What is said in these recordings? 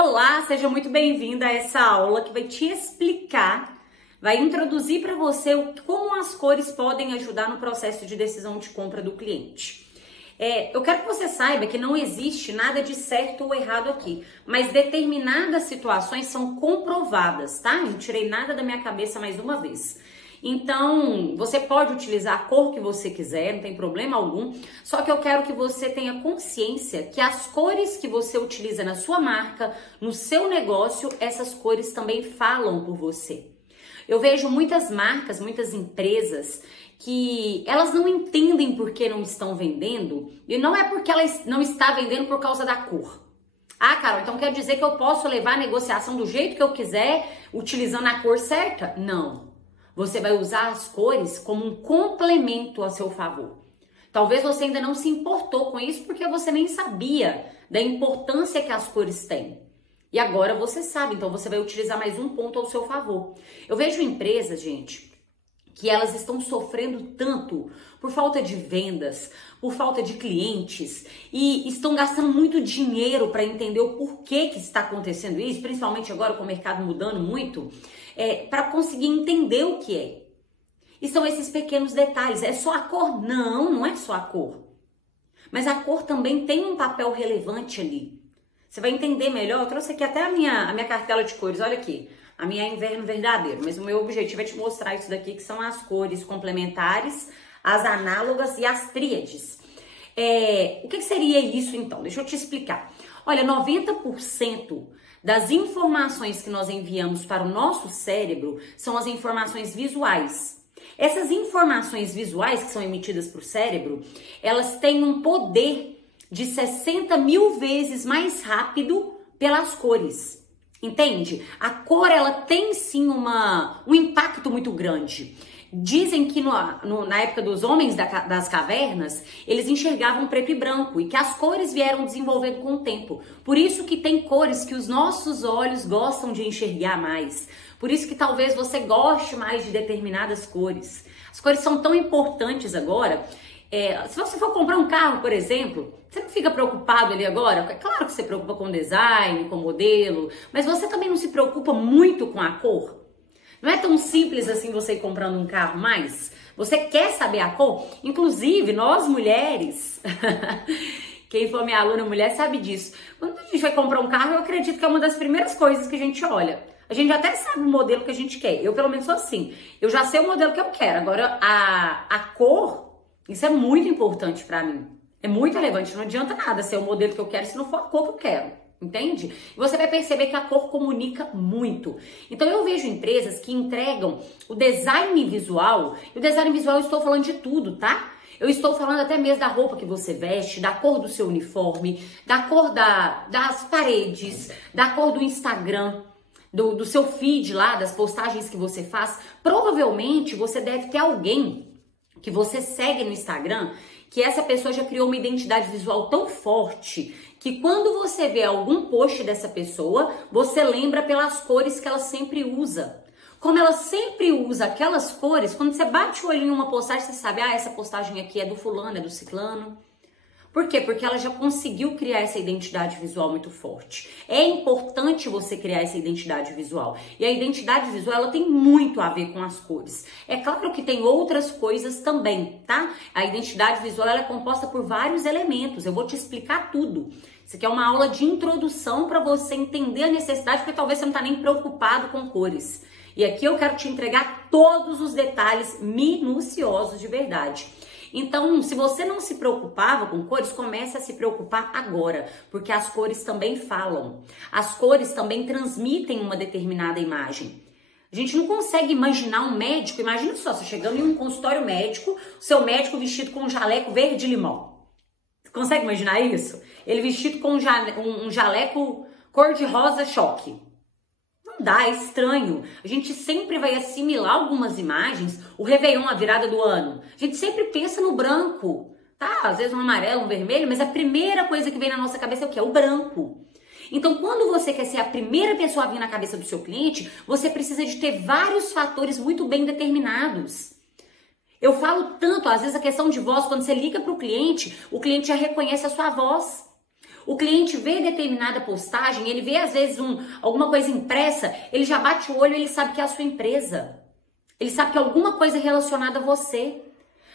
Olá, seja muito bem-vinda a essa aula que vai te explicar, vai introduzir para você como as cores podem ajudar no processo de decisão de compra do cliente. Eu quero que você saiba que não existe nada de certo ou errado aqui, mas determinadas situações são comprovadas, tá? Não tirei nada da minha cabeça mais uma vez. Então, você pode utilizar a cor que você quiser, não tem problema algum, só que eu quero que você tenha consciência que as cores que você utiliza na sua marca, no seu negócio, essas cores também falam por você. Eu vejo muitas marcas, muitas empresas que elas não entendem por que não estão vendendo, e não é porque ela não está vendendo por causa da cor. Ah, Carol, então quer dizer que eu posso levar a negociação do jeito que eu quiser, utilizando a cor certa? Não. Você vai usar as cores como um complemento a seu favor. Talvez você ainda não se importou com isso porque você nem sabia da importância que as cores têm. E agora você sabe, então você vai utilizar mais um ponto ao seu favor. Eu vejo empresas, gente, que elas estão sofrendo tanto por falta de vendas, por falta de clientes e estão gastando muito dinheiro para entender o porquê que está acontecendo isso, principalmente agora com o mercado mudando muito, para conseguir entender o que é. E são esses pequenos detalhes. É só a cor? Não, não é só a cor. Mas a cor também tem um papel relevante ali. Você vai entender melhor. Eu trouxe aqui até a minha cartela de cores, olha aqui. A minha é inverno verdadeiro, mas o meu objetivo é te mostrar isso daqui, que são as cores complementares, as análogas e as tríades. O que seria isso então? Deixa eu te explicar. Olha, 90% das informações que nós enviamos para o nosso cérebro são as informações visuais. Essas informações visuais que são emitidas para o cérebro, elas têm um poder de 60 mil vezes mais rápido pelas cores. Entende? A cor, ela tem sim um impacto muito grande. Dizem que na época dos homens das cavernas, eles enxergavam preto e branco e que as cores vieram desenvolvendo com o tempo. Por isso que tem cores que os nossos olhos gostam de enxergar mais. Por isso que talvez você goste mais de determinadas cores. As cores são tão importantes agora. Se você for comprar um carro, por exemplo, você não fica preocupado ali agora? É claro que você se preocupa com design, com modelo, mas você também não se preocupa muito com a cor? Não é tão simples assim você ir comprando um carro mais? Você quer saber a cor? Inclusive, nós mulheres, quem for minha aluna mulher sabe disso. Quando a gente vai comprar um carro, eu acredito que é uma das primeiras coisas que a gente olha. A gente até sabe o modelo que a gente quer. Eu, pelo menos, sou assim. Eu já sei o modelo que eu quero. Agora, a cor, isso é muito importante pra mim. É muito relevante. Não adianta nada ser o modelo que eu quero se não for a cor que eu quero. Entende? E você vai perceber que a cor comunica muito. Então eu vejo empresas que entregam o design visual. E o design visual eu estou falando de tudo, tá? Eu estou falando até mesmo da roupa que você veste, da cor do seu uniforme, da cor das paredes, da cor do Instagram, do seu feed lá, das postagens que você faz. Provavelmente você deve ter alguém que você segue no Instagram, que essa pessoa já criou uma identidade visual tão forte que quando você vê algum post dessa pessoa, você lembra pelas cores que ela sempre usa. Como ela sempre usa aquelas cores, quando você bate o olho em uma postagem, você sabe, essa postagem aqui é do fulano, é do ciclano. Por quê? Porque ela já conseguiu criar essa identidade visual muito forte. É importante você criar essa identidade visual. E a identidade visual, ela tem muito a ver com as cores. É claro que tem outras coisas também, tá? A identidade visual, ela é composta por vários elementos. Eu vou te explicar tudo. Isso aqui é uma aula de introdução para você entender a necessidade, porque talvez você não está nem preocupado com cores. E aqui eu quero te entregar todos os detalhes minuciosos de verdade. Então, se você não se preocupava com cores, comece a se preocupar agora, porque as cores também falam. As cores também transmitem uma determinada imagem. A gente não consegue imaginar um médico, imagina só, você chegando em um consultório médico, o seu médico vestido com um jaleco verde-limão. Você consegue imaginar isso? Ele vestido com um jaleco cor-de-rosa choque. Dá, é estranho. A gente sempre vai assimilar algumas imagens, o Réveillon, a virada do ano. A gente sempre pensa no branco, tá? Às vezes um amarelo, um vermelho, mas a primeira coisa que vem na nossa cabeça é o quê? O branco. Então, quando você quer ser a primeira pessoa a vir na cabeça do seu cliente, você precisa de ter vários fatores muito bem determinados. Eu falo tanto, às vezes a questão de voz, quando você liga para o cliente já reconhece a sua voz. O cliente vê determinada postagem, ele vê às vezes alguma coisa impressa, ele já bate o olho, ele sabe que é a sua empresa. Ele sabe que é alguma coisa relacionada a você.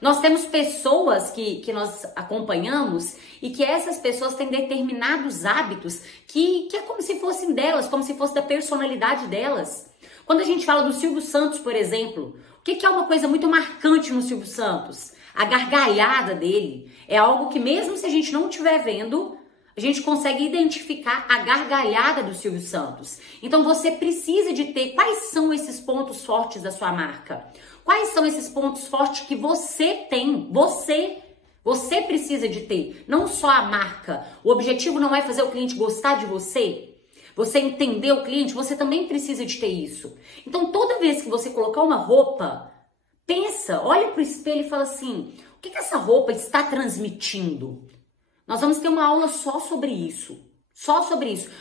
Nós temos pessoas que nós acompanhamos e que essas pessoas têm determinados hábitos que é como se fossem delas, como se fosse da personalidade delas. Quando a gente fala do Silvio Santos, por exemplo, o que é uma coisa muito marcante no Silvio Santos? A gargalhada dele. É algo que mesmo se a gente não estiver vendo, a gente consegue identificar a gargalhada do Silvio Santos. Então você precisa de ter quais são esses pontos fortes da sua marca. Quais são esses pontos fortes que você tem? Você precisa de ter, não só a marca. O objetivo não é fazer o cliente gostar de você. Você entender o cliente, você também precisa de ter isso. Então toda vez que você colocar uma roupa, pensa, olha pro espelho e fala assim, o que essa roupa está transmitindo? Nós vamos ter uma aula só sobre isso.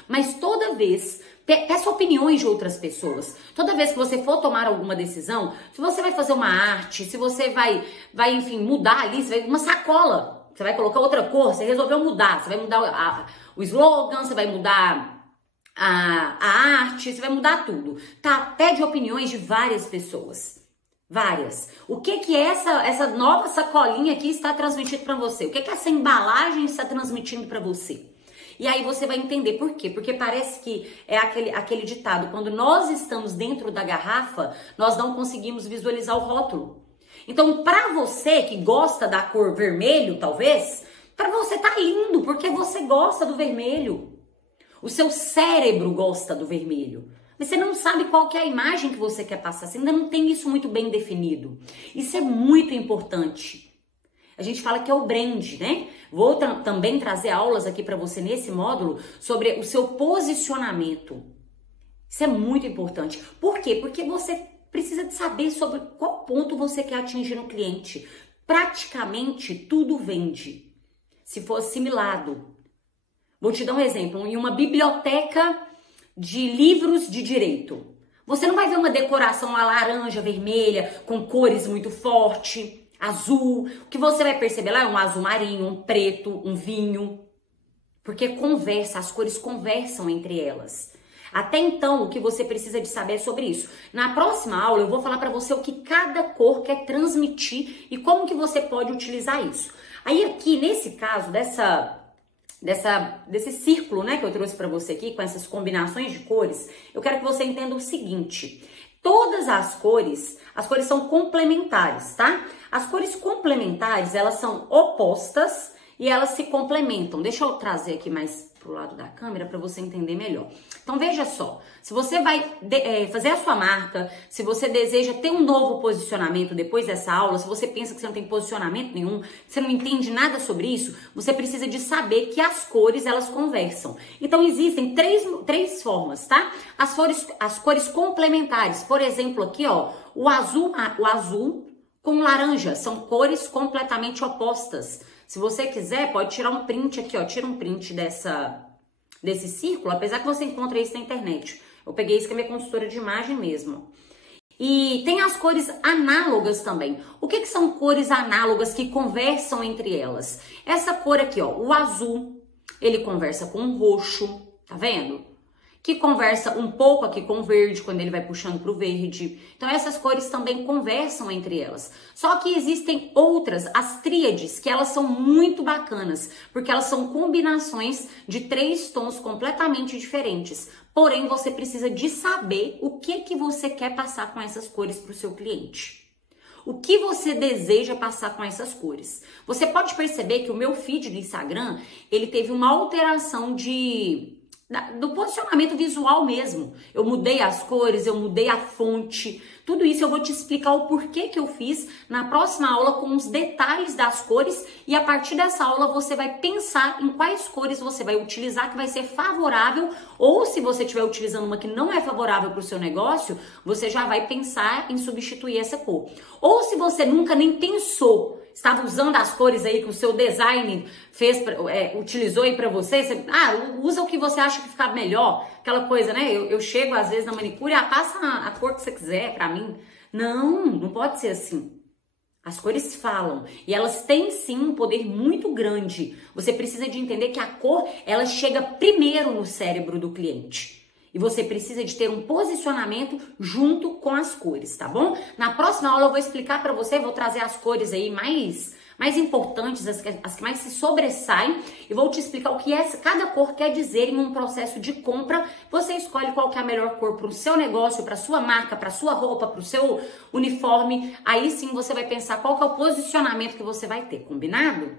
Mas toda vez, peça opiniões de outras pessoas. Toda vez que você for tomar alguma decisão, se você vai fazer uma arte, se você vai enfim, mudar ali, você vai uma sacola, você vai colocar outra cor, você resolveu mudar, você vai mudar o slogan, você vai mudar a arte, você vai mudar tudo. Tá? Pede opiniões de várias pessoas. Várias. O que essa nova sacolinha aqui está transmitindo para você? O que essa embalagem está transmitindo para você? E aí você vai entender por quê. Porque parece que é aquele ditado, quando nós estamos dentro da garrafa, nós não conseguimos visualizar o rótulo. Então, para você que gosta da cor vermelho, talvez, para você tá lindo, porque você gosta do vermelho. O seu cérebro gosta do vermelho. Mas você não sabe qual que é a imagem que você quer passar. Você ainda não tem isso muito bem definido. Isso é muito importante. A gente fala que é o brand, né? Vou também trazer aulas aqui para você nesse módulo sobre o seu posicionamento. Isso é muito importante. Por quê? Porque você precisa de saber sobre qual ponto você quer atingir no cliente. Praticamente tudo vende. Se for assimilado. Vou te dar um exemplo. Em uma biblioteca de livros de direito. Você não vai ver uma decoração a laranja, vermelha, com cores muito fortes. Azul, o que você vai perceber lá é um azul marinho, um preto, um vinho, porque conversa, as cores conversam entre elas. Até então, o que você precisa de saber é sobre isso. Na próxima aula, eu vou falar para você o que cada cor quer transmitir e como que você pode utilizar isso. Aí aqui, nesse caso, desse círculo, né, que eu trouxe para você aqui, com essas combinações de cores, eu quero que você entenda o seguinte. Todas as cores são complementares, tá? As cores complementares, elas são opostas e elas se complementam. Deixa eu trazer aqui mais pro lado da câmera para você entender melhor. Então, veja só. Se você vai fazer a sua marca, se você deseja ter um novo posicionamento depois dessa aula, se você pensa que você não tem posicionamento nenhum, que você não entende nada sobre isso, você precisa de saber que as cores, elas conversam. Então, existem três formas, tá? As cores complementares. Por exemplo, aqui, ó, o azul com laranja. São cores completamente opostas. Se você quiser, pode tirar um print aqui, ó. Tira um print desse círculo, apesar que você encontra isso na internet. Eu peguei isso que é minha consultora de imagem mesmo. E tem as cores análogas também. O que são cores análogas que conversam entre elas? Essa cor aqui, ó, o azul, ele conversa com o roxo, tá vendo? Que conversa um pouco aqui com o verde, quando ele vai puxando para o verde. Então, essas cores também conversam entre elas. Só que existem outras, as tríades, que elas são muito bacanas, porque elas são combinações de 3 tons completamente diferentes. Porém, você precisa de saber o que você quer passar com essas cores para o seu cliente. O que você deseja passar com essas cores? Você pode perceber que o meu feed do Instagram, ele teve uma alteração do posicionamento visual mesmo. Eu mudei as cores, eu mudei a fonte, tudo isso eu vou te explicar o porquê que eu fiz na próxima aula com os detalhes das cores e a partir dessa aula você vai pensar em quais cores você vai utilizar que vai ser favorável ou se você estiver utilizando uma que não é favorável para o seu negócio, você já vai pensar em substituir essa cor. Ou se você nunca nem pensou, estava usando as cores aí que o seu design utilizou aí pra você, usa o que você acha que fica melhor, aquela coisa, né? Eu chego às vezes na manicure, passa a cor que você quiser pra mim. Não pode ser assim. As cores falam e elas têm sim um poder muito grande. Você precisa de entender que a cor, ela chega primeiro no cérebro do cliente. E você precisa de ter um posicionamento junto com as cores, tá bom? Na próxima aula eu vou explicar para você, vou trazer as cores aí mais importantes, as que mais se sobressaem, e vou te explicar o que cada cor quer dizer em um processo de compra. Você escolhe qual que é a melhor cor para o seu negócio, para sua marca, para sua roupa, para o seu uniforme. Aí sim você vai pensar qual que é o posicionamento que você vai ter, combinado?